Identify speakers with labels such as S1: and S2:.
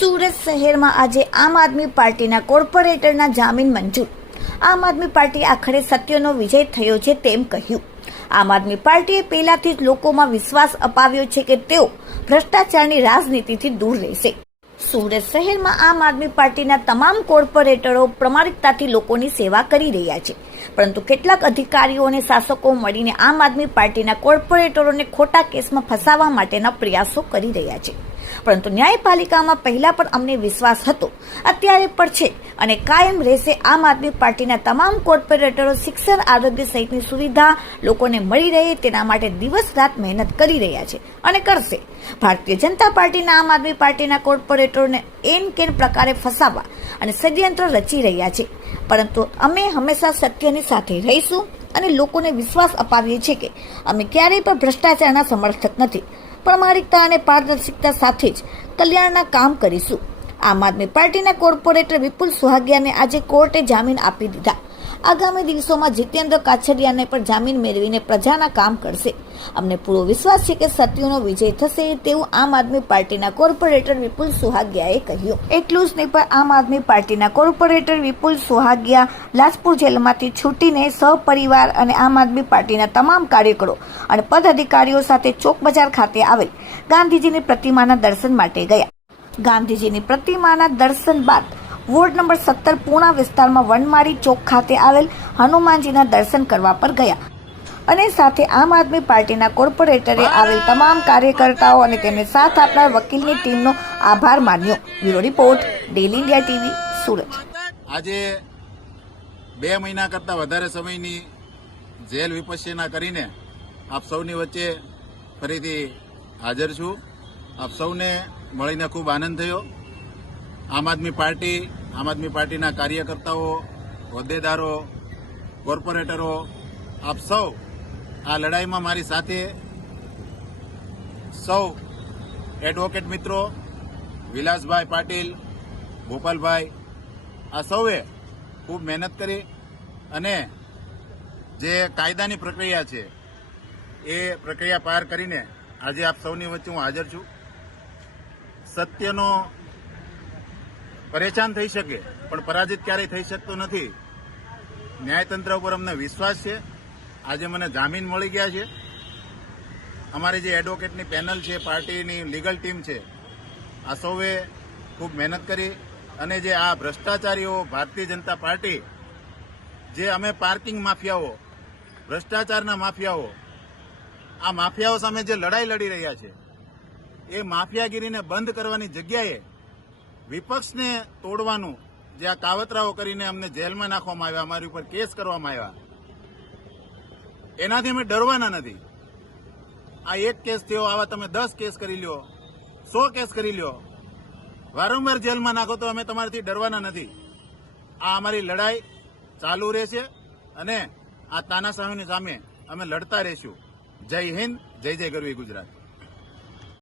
S1: સુરત શહેરમાં આજે આમ આદમી પાર્ટીના કોર્પોરેટરના જામીન મંજૂર. આમ આદમી પાર્ટી આખરે સત્યનો વિજય થયો છે તેમ કહ્યું. આમ આદમી પાર્ટીએ પહેલાથી જ લોકોમાં વિશ્વાસ અપાવ્યો છે કે તેઓ ભ્રષ્ટાચારની રાજનીતિથી દૂર રહેશે. સુરત શહેરમાં આમ આદમી પાર્ટીના તમામ કોર્પોરેટરો પ્રમાણિકતાથી લોકોની સેવા કરી રહ્યા છે. પરંતુ કેટલાક અધિકારીઓ અને શાસકો મળીને આમ આદમી પાર્ટીના કોર્પોરેટરોને ખોટા કેસમાં ફસાવવા માટેના પ્રયાસો કરી રહ્યા છે. પરંતુ ન્યાયપાલિકામાં પહેલા પણ અમને વિશ્વાસ હતો. અત્યારે પણ છે અને કાયમ રહેશે આમ આદમી પાર્ટીના તમામ કોર્પોરેટરો શિક્ષણ, આરોગ્ય સહિતની સુવિધા લોકોને મળી રહે તેના માટે દિવસ રાત મહેનત કરી રહ્યા છે અને કરશે. ભારતીય જનતા પાર્ટીના આમ આદમી પાર્ટીના કોર્પોરેટરોને એન કેન પ્રકારે ફસાવવા અને ષડયંત્ર રચી રહ્યા છે. પરંતુ અમે હંમેશા સત્યની સાથે રહીશું. અને લોકોને વિશ્વાસ અપાવીએ છીએ કે અમે ક્યારેય પણ ભ્રષ્ટાચારના સમર્થક નથી. પ્રમાણિકતા અને પારદર્શિકતા સાથે જ કલ્યાણના કામ કરીશું. આમ આદમી પાર્ટીના કોર્પોરેટર વિપુલ સુહાગિયાને આજે કોર્ટે જામીન આપી દીધા. આગામી દિવસોમાં જીતેન્દ્ર કાછડિયાને પણ જામીન મેળવીને પ્રજાના કામ કરશે. અમને પૂરો વિશ્વાસ છે કે સત્યનો વિજય થશે તેવું આમ આદમી પાર્ટીના કોર્પોરેટર વિપુલ સુહાગિયાએ કહ્યું. એટલું જ નહીં, પણ આમ આદમી પાર્ટીના કોર્પોરેટર વિપુલ સુહાગિયા લાજપુર જેલમાંથી છૂટીને સહપરિવાર અને આમ આદમી પાર્ટીના તમામ કાર્યકરો અને પદ અધિકારીઓ સાથે ચોક બજાર ખાતે આવેલ ગાંધીજીની પ્રતિમાના દર્શન માટે ગયા. ગાંધીજીની પ્રતિમાના દર્શન બાદ વોર્ડ નંબર સત્તર પૂણા વિસ્તારમાં વનમાળી ચોક ખાતે આવેલ હનુમાનજીના દર્શન કરવા પર ગયા. અને સાથે આમ આદમી પાર્ટીના કોર્પોરેટરે આવેલ તમામ કાર્યકર્તાઓ અને તેમને સાથ આપનાર વકીલની ટીમનો આભાર માન્યો. Bureau report daily India TV, Surat.
S2: આજે બે મહિના કરતાં વધારે સમયની જેલ વિપસ્યના કરીને આપ સૌની વચ્ચે ફરીથી હાજર છું. આપ સૌને મળીને ખૂબ આનંદ થયો. આમ આદમી પાર્ટી આમ આદમી પાર્ટીના કાર્યકર્તાઓ, હોદ્દેદારો, કોર્પોરેટરો, આપ સૌ આ લડાઈમાં મારી સાથે સૌ એડવોકેટ મિત્રો, વિલાસભાઈ પાટીલ, ગોપાલભાઈ, આ સૌએ ખૂબ મહેનત કરી અને જે કાયદાની પ્રક્રિયા છે એ પ્રક્રિયા પાર કરીને આજે આપ સૌની વચ્ચે હું હાજર છું. સત્યનો પરેશાન થઈ શકે, પણ પરાજિત ક્યારેય થઈ શકતો નથી. ન્યાયતંત્ર ઉપર અમને વિશ્વાસ છે. આજે મને જામીન મળી ગયા છે. અમારી જે એડવોકેટની પેનલ છે, પાર્ટીની લીગલ ટીમ છે, આ સૌએ ખૂબ મહેનત કરી અને જે આ ભ્રષ્ટાચારીઓ ભારતીય જનતા પાર્ટી, જે અમે પાર્કિંગ માફિયાઓ, ભ્રષ્ટાચારના માફિયાઓ, આ માફિયાઓ સામે જે લડાઈ લડી રહ્યા છે, એ માફિયાગીરીને બંધ કરવાની જગ્યાએ વિપક્ષને તોડવાનું જે આ કાવતરાઓ કરીને અમને જેલમાં નાખવામાં આવ્યા, અમારી ઉપર કેસ કરવામાં આવ્યા, એનાથી અમે ડરવાના નથી. આ એક કેસ થયો, આવા તમે દસ કેસ કરી લ્યો, સો કેસ કરી લ્યો. વારંવાર જેલમાં નાખો તો અમે તમારાથી ડરવાના નથી. આ અમારી લડાઈ ચાલુ રહેશે અને આ તાનાશાહીની સામે અમે લડતા રહીશું. જય હિન્દ, જય જય ગરવી ગુજરાત.